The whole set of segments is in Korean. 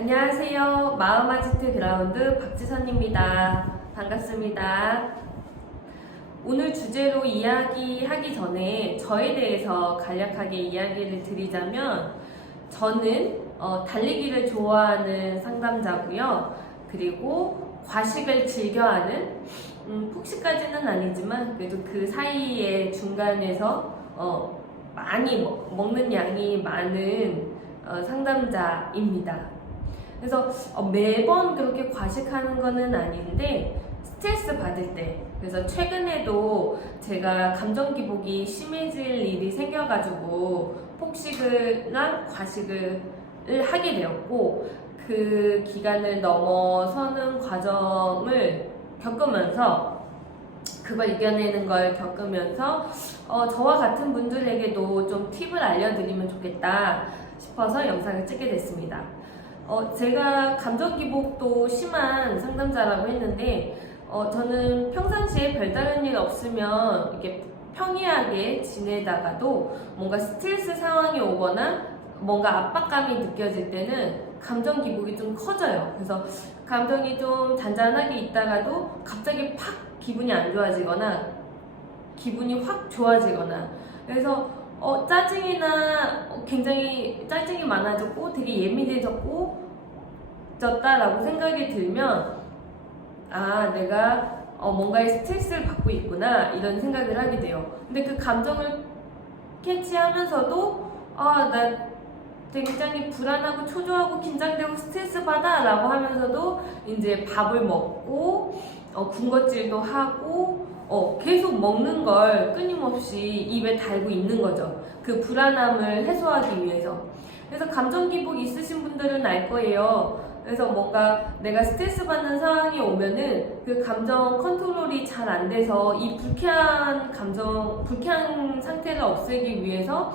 안녕하세요. 마음아지트 그라운드 박지선입니다. 반갑습니다. 오늘 주제로 이야기하기 전에 저에 대해서 간략하게 이야기를 드리자면 저는 달리기를 좋아하는 상담자고요. 그리고 과식을 즐겨하는 폭식까지는 아니지만 그래도 그 사이에 중간에서 많이 먹는 양이 많은 상담자입니다. 그래서 매번 그렇게 과식하는 거는 아닌데 스트레스 받을 때, 그래서 최근에도 제가 감정 기복이 심해질 일이 생겨가지고 폭식이랑 과식을 하게 되었고, 그 기간을 넘어서는 과정을 겪으면서 그걸 이겨내는 걸 겪으면서 저와 같은 분들에게도 좀 팁을 알려드리면 좋겠다 싶어서 영상을 찍게 됐습니다. 제가 감정 기복도 심한 상담자라고 했는데 저는 평상시에 별다른 일 없으면 이렇게 평이하게 지내다가도 뭔가 스트레스 상황이 오거나 뭔가 압박감이 느껴질 때는 감정 기복이 좀 커져요. 그래서 감정이 좀 잔잔하게 있다가도 갑자기 팍 기분이 안 좋아지거나 기분이 확 좋아지거나, 그래서 짜증이나 굉장히 짜증이 많아졌고 되게 예민해졌고 졌다라고 생각이 들면 내가 뭔가에 스트레스를 받고 있구나 이런 생각을 하게 돼요. 근데 그 감정을 캐치하면서도 나 굉장히 불안하고 초조하고 긴장되고 스트레스 받아 라고 하면서도 이제 밥을 먹고 군것질도 하고 계속 먹는 걸 끊임없이 입에 달고 있는 거죠. 그 불안함을 해소하기 위해서. 그래서 감정 기복 있으신 분들은 알 거예요. 그래서 뭔가 내가 스트레스 받는 상황이 오면은 그 감정 컨트롤이 잘 안 돼서 이 불쾌한 상태를 없애기 위해서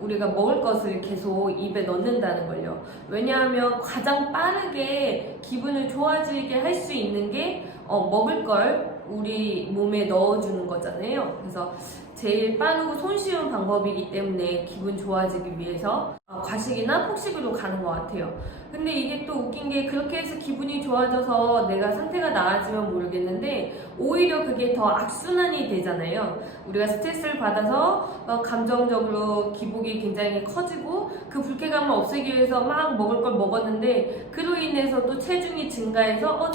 우리가 먹을 것을 계속 입에 넣는다는 걸요. 왜냐하면 가장 빠르게 기분을 좋아지게 할 수 있는 게 먹을 걸 우리 몸에 넣어주는 거잖아요. 그래서 제일 빠르고 손쉬운 방법이기 때문에 기분 좋아지기 위해서 과식이나 폭식으로 가는 것 같아요. 근데 이게 또 웃긴 게 그렇게 해서 기분이 좋아져서 내가 상태가 나아지면 모르겠는데 오히려 그게 더 악순환이 되잖아요. 우리가 스트레스를 받아서 감정적으로 기복이 굉장히 커지고 그 불쾌감을 없애기 위해서 막 먹을 걸 먹었는데 그로 인해서 또 체중이 증가해서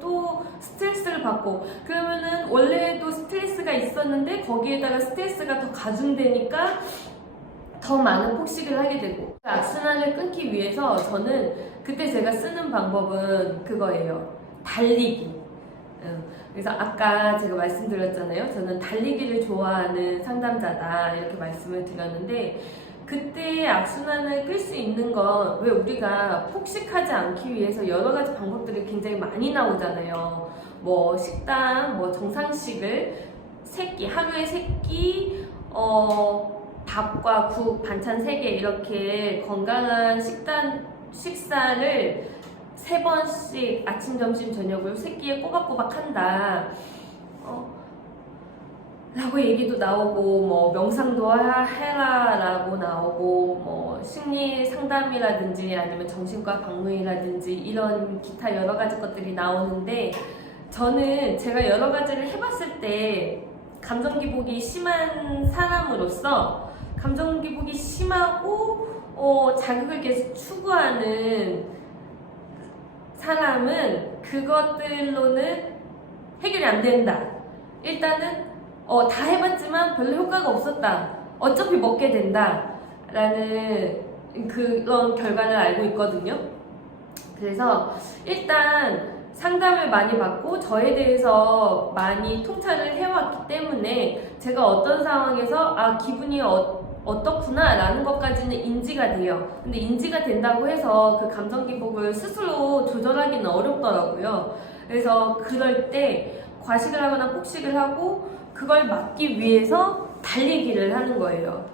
또 스트레스를 받고, 그러면은 원래도 스트레스가 있었는데 거기에다가 스트레스가 더 가중되니까 더 많은 폭식을 하게 되고, 그 악순환을 끊기 위해서 저는 그때 제가 쓰는 방법은 그거예요. 달리기. 그래서 아까 제가 말씀드렸잖아요. 저는 달리기를 좋아하는 상담자다 이렇게 말씀을 드렸는데, 그때 악순환을 끌 수 있는 건 왜 우리가 폭식하지 않기 위해서 여러 가지 방법들이 굉장히 많이 나오잖아요. 뭐 식단, 뭐 정상식을 하루에 3끼, 밥과 국, 반찬 3개 이렇게 건강한 식사를 3번씩 아침, 점심, 저녁을 3끼에 꼬박꼬박 한다. 라고 얘기도 나오고, 뭐 명상도 해라 라고 나오고, 뭐 심리 상담이라든지 아니면 정신과 방문이라든지 이런 기타 여러 가지 것들이 나오는데, 저는 제가 여러 가지를 해봤을 때 감정 기복이 심한 사람으로서, 감정 기복이 심하고 자극을 계속 추구하는 사람은 그것들로는 해결이 안 된다. 일단은 다 해봤지만 별로 효과가 없었다. 어차피 먹게 된다. 라는 그런 결과를 알고 있거든요. 그래서 일단 상담을 많이 받고 저에 대해서 많이 통찰을 해왔기 때문에 제가 어떤 상황에서 기분이 어떻구나 라는 것까지는 인지가 돼요. 근데 인지가 된다고 해서 그 감정 기복을 스스로 조절하기는 어렵더라고요. 그래서 그럴 때 과식을 하거나 폭식을 하고 그걸 막기 위해서 달리기를 하는 거예요.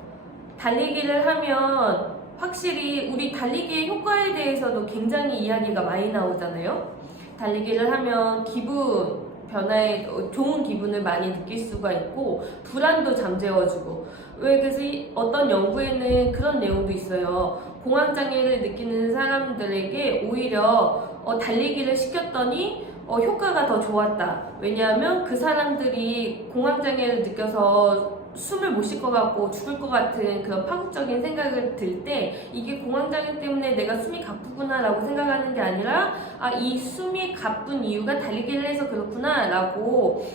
달리기를 하면 확실히 우리 달리기의 효과에 대해서도 굉장히 이야기가 많이 나오잖아요. 달리기를 하면 기분 변화에 좋은 기분을 많이 느낄 수가 있고 불안도 잠재워주고, 왜 그래서 어떤 연구에는 그런 내용도 있어요. 공황장애를 느끼는 사람들에게 오히려 달리기를 시켰더니 효과가 더 좋았다. 왜냐하면 그 사람들이 공황장애를 느껴서 숨을 못 쉴 것 같고 죽을 것 같은 그런 파국적인 생각을 들 때 이게 공황장애 때문에 내가 숨이 가쁘구나 라고 생각하는 게 아니라 이 숨이 가쁜 이유가 달리기를 해서 그렇구나 라고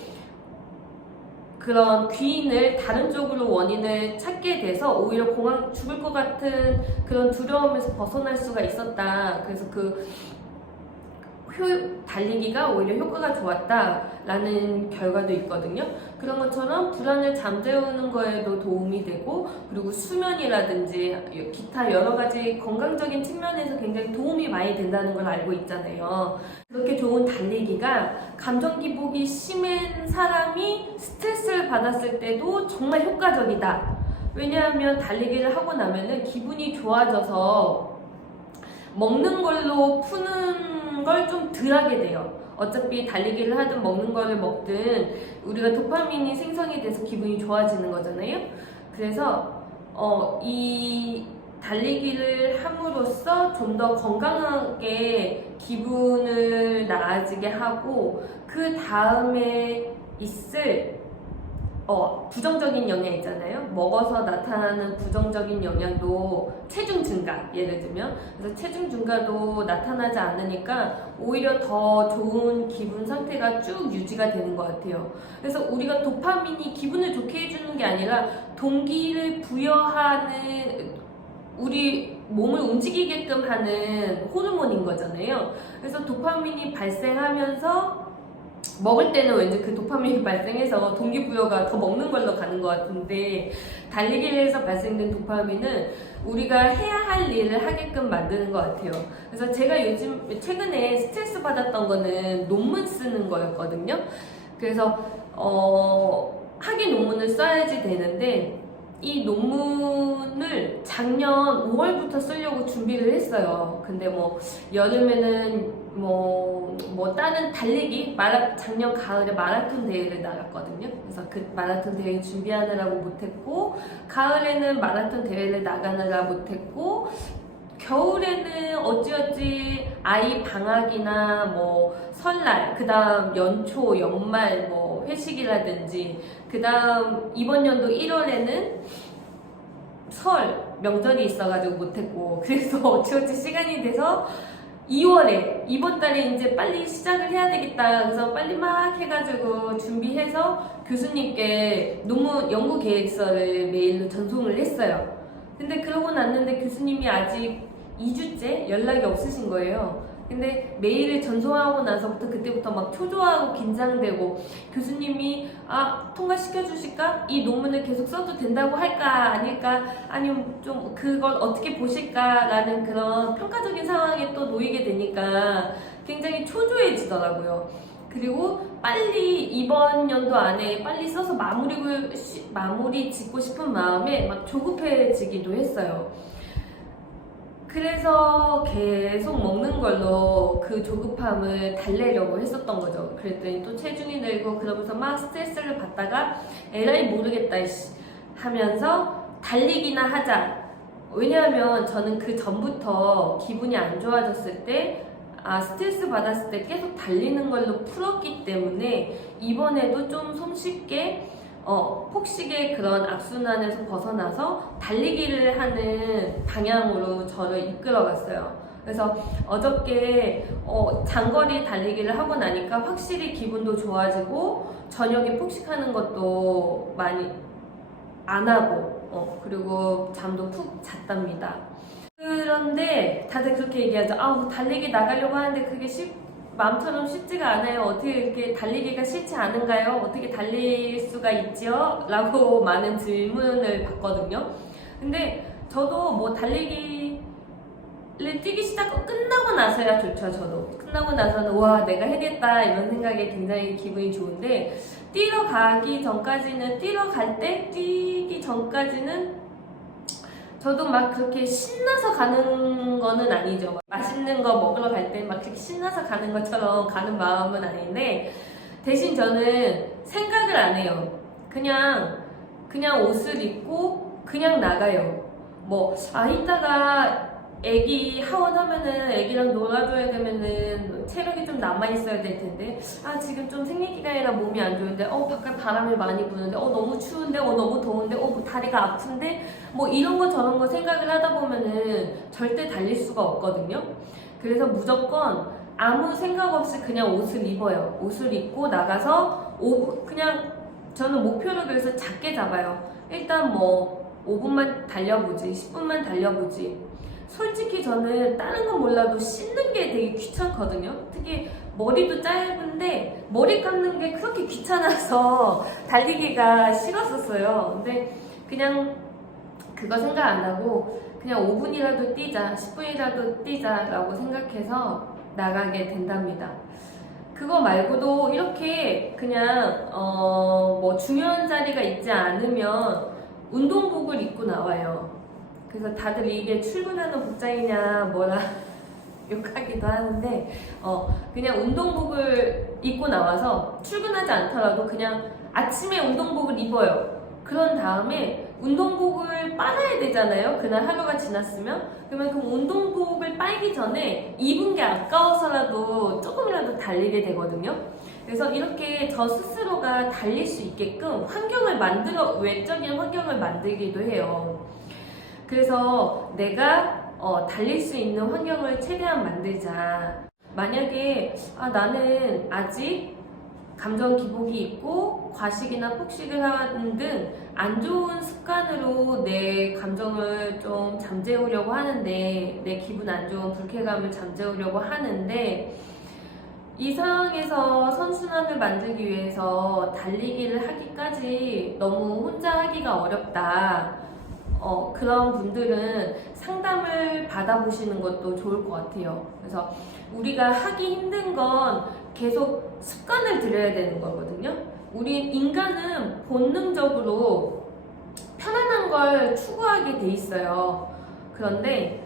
그런 귀인을 다른 쪽으로 원인을 찾게 돼서 오히려 죽을 것 같은 그런 두려움에서 벗어날 수가 있었다. 그래서 달리기가 오히려 효과가 좋았다라는 결과도 있거든요. 그런 것처럼 불안을 잠재우는 거에도 도움이 되고, 그리고 수면이라든지 기타 여러 가지 건강적인 측면에서 굉장히 도움이 많이 된다는 걸 알고 있잖아요. 그렇게 좋은 달리기가 감정 기복이 심한 사람이 스트레스를 받았을 때도 정말 효과적이다. 왜냐하면 달리기를 하고 나면은 기분이 좋아져서 먹는 걸로 푸는 걸 좀 덜 하게 돼요. 어차피 달리기를 하든 먹는 거를 먹든 우리가 도파민이 생성이 돼서 기분이 좋아지는 거잖아요. 그래서 이 달리기를 함으로써 좀 더 건강하게 기분을 나아지게 하고, 그 다음에 있을 부정적인 영향 있잖아요. 먹어서 나타나는 부정적인 영향도 체중 증가, 예를 들면. 그래서 체중 증가도 나타나지 않으니까 오히려 더 좋은 기분 상태가 쭉 유지가 되는 것 같아요. 그래서 우리가 도파민이 기분을 좋게 해주는 게 아니라 동기를 부여하는, 우리 몸을 움직이게끔 하는 호르몬인 거잖아요. 그래서 도파민이 발생하면서 먹을 때는 왠지 그 도파민이 발생해서 동기부여가 더 먹는 걸로 가는 것 같은데, 달리기를 해서 발생된 도파민은 우리가 해야 할 일을 하게끔 만드는 것 같아요. 그래서 제가 최근에 스트레스 받았던 거는 논문 쓰는 거였거든요. 그래서 학위 논문을 써야지 되는데, 이 논문을 작년 5월부터 쓰려고 준비를 했어요. 근데 여름에는 다른 달리기, 작년 가을에 마라톤 대회를 나갔거든요. 그래서 그 마라톤 대회 준비하느라고 못했고, 가을에는 마라톤 대회를 나가느라 못했고, 겨울에는 어찌어찌 아이 방학이나 설날, 그 다음 연초, 연말 회식이라든지, 그 다음 이번 연도 1월에는 설 명절이 있어가지고 못했고, 그래서 어찌어찌 시간이 돼서 2월에 이번 달에 이제 빨리 시작을 해야 되겠다. 그래서 빨리 막 해가지고 준비해서 교수님께 논문 연구 계획서를 메일로 전송을 했어요. 근데 그러고 났는데 교수님이 아직 2주째 연락이 없으신 거예요. 근데 메일을 전송하고 나서부터 그때부터 막 초조하고 긴장되고, 교수님이 통과시켜 주실까? 이 논문을 계속 써도 된다고 할까? 아닐까? 아니면 좀 그걸 어떻게 보실까? 라는 그런 평가적인 상황에 또 놓이게 되니까 굉장히 초조해지더라고요. 그리고 빨리 이번 연도 안에 빨리 써서 마무리 짓고 싶은 마음에 막 조급해지기도 했어요. 그래서 계속 먹는 걸로 그 조급함을 달래려고 했었던 거죠. 그랬더니 또 체중이 늘고 그러면서 막 스트레스를 받다가 에라이 모르겠다 하면서 달리기나 하자. 왜냐하면 저는 그 전부터 기분이 안 좋아졌을 때, 스트레스 받았을 때 계속 달리는 걸로 풀었기 때문에 이번에도 좀 손쉽게 폭식의 그런 악순환에서 벗어나서 달리기를 하는 방향으로 저를 이끌어갔어요. 그래서 어저께 장거리 달리기를 하고 나니까 확실히 기분도 좋아지고, 저녁에 폭식하는 것도 많이 안 하고, 그리고 잠도 푹 잤답니다. 그런데 다들 그렇게 얘기하죠. 달리기 나가려고 하는데 그게 마음처럼 쉽지가 않아요. 어떻게 이렇게 달리기가 싫지 않은가요? 어떻게 달릴 수가 있지요? 라고 많은 질문을 받거든요. 근데 저도 달리기를 뛰기 끝나고 나서야 좋죠. 저도 끝나고 나서는 와, 내가 해냈다 이런 생각에 굉장히 기분이 좋은데, 뛰러 갈 때 뛰기 전까지는 저도 막 그렇게 신나서 가는 거는 아니죠. 맛있는 거 먹으러 갈 때 막 그렇게 신나서 가는 것처럼 가는 마음은 아닌데, 대신 저는 생각을 안 해요. 그냥 그냥 옷을 입고 그냥 나가요. 뭐, 이따가 애기 하원하면은 애기랑 놀아줘야 되면은 체력이 좀 남아있어야 될 텐데, 지금 좀 생리기간이라 몸이 안 좋은데, 바깥 바람이 많이 부는데, 너무 추운데, 너무 더운데, 뭐 다리가 아픈데, 뭐 이런 거 저런 거 생각을 하다 보면은 절대 달릴 수가 없거든요. 그래서 무조건 아무 생각 없이 그냥 옷을 입어요. 옷을 입고 나가서 그냥 저는 목표를 그래서 작게 잡아요. 일단 뭐 5분만 달려보지, 10분만 달려보지. 솔직히 저는 다른 건 몰라도 씻는 게 되게 귀찮거든요. 특히 머리도 짧은데 머리 감는 게 그렇게 귀찮아서 달리기가 싫었었어요. 근데 그냥 그거 생각 안 하고 그냥 5분이라도 뛰자, 10분이라도 뛰자라고 생각해서 나가게 된답니다. 그거 말고도 이렇게 그냥 뭐 중요한 자리가 있지 않으면 운동복을 입고 나와요. 그래서 다들 이게 출근하는 복장이냐 뭐라 욕하기도 하는데 그냥 운동복을 입고 나와서 출근하지 않더라도 그냥 아침에 운동복을 입어요. 그런 다음에 운동복을 빨아야 되잖아요. 그날 하루가 지났으면. 그러면 그 운동복을 빨기 전에 입은 게 아까워서라도 조금이라도 달리게 되거든요. 그래서 이렇게 저 스스로가 달릴 수 있게끔 외적인 환경을 만들기도 해요. 그래서 내가 달릴 수 있는 환경을 최대한 만들자. 만약에 나는 아직 감정 기복이 있고 과식이나 폭식을 하는 등 안 좋은 습관으로 내 감정을 좀 잠재우려고 하는데, 내 기분 안 좋은 불쾌감을 잠재우려고 하는데, 이 상황에서 선순환을 만들기 위해서 달리기를 하기까지 너무 혼자 하기가 어렵다. 그런 분들은 상담을 받아보시는 것도 좋을 것 같아요. 그래서 우리가 하기 힘든 건 계속 습관을 들여야 되는 거거든요. 우리 인간은 본능적으로 편안한 걸 추구하게 돼 있어요. 그런데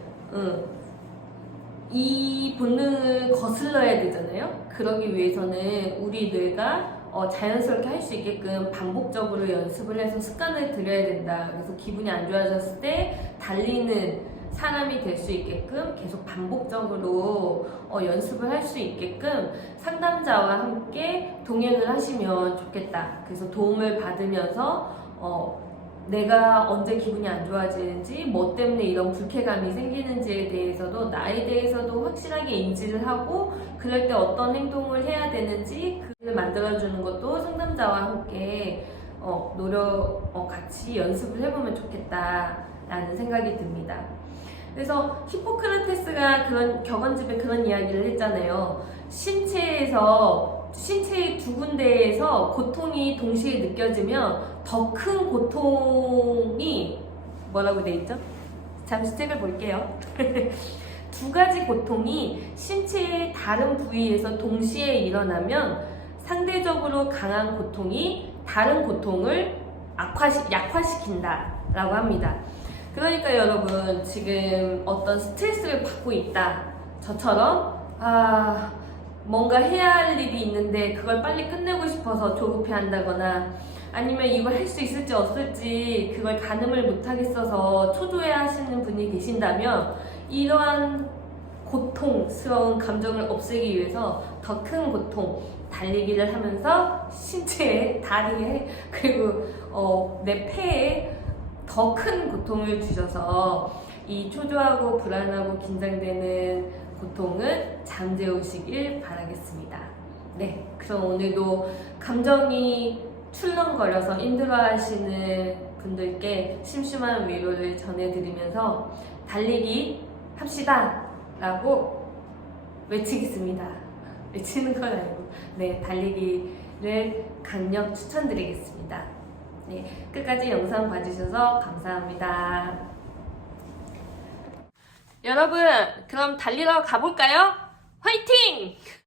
이 본능을 거슬러야 되잖아요. 그러기 위해서는 우리 뇌가 자연스럽게 할 수 있게끔 반복적으로 연습을 해서 습관을 들여야 된다. 그래서 기분이 안 좋아졌을 때 달리는 사람이 될 수 있게끔 계속 반복적으로 연습을 할 수 있게끔 상담자와 함께 동행을 하시면 좋겠다. 그래서 도움을 받으면서 내가 언제 기분이 안 좋아지는지, 뭐 때문에 이런 불쾌감이 생기는지에 대해서도, 나에 대해서도 확실하게 인지를 하고, 그럴 때 어떤 행동을 해야 되는지 그걸 만들어주는 것도 상담자와 함께 같이 연습을 해보면 좋겠다라는 생각이 듭니다. 그래서 히포크라테스가 그런 격언집에 그런 이야기를 했잖아요. 신체의 두 군데에서 고통이 동시에 느껴지면 더 큰 고통이 뭐라고 돼 있죠? 잠시 책을 볼게요. 두 가지 고통이 신체의 다른 부위에서 동시에 일어나면 상대적으로 강한 고통이 다른 고통을 약화시킨다 라고 합니다. 그러니까 여러분, 지금 어떤 스트레스를 받고 있다, 저처럼 뭔가 해야 할 일이 있는데 그걸 빨리 끝내고 싶어서 조급해 한다거나, 아니면 이걸 할 수 있을지 없을지 그걸 가늠을 못하겠어서 초조해 하시는 분이 계신다면, 이러한 고통스러운 감정을 없애기 위해서 더 큰 고통, 달리기를 하면서 신체에, 다리에, 그리고 내 폐에 더 큰 고통을 주셔서 이 초조하고 불안하고 긴장되는 고통을 잠재우시길 바라겠습니다. 네, 그럼 오늘도 감정이 출렁거려서 힘들어하시는 분들께 심심한 위로를 전해드리면서 달리기 합시다 라고 외치겠습니다. 외치는 건 아니고, 네, 달리기를 강력 추천드리겠습니다. 네, 끝까지 영상 봐주셔서 감사합니다. 여러분, 그럼 달리러 가볼까요? 화이팅!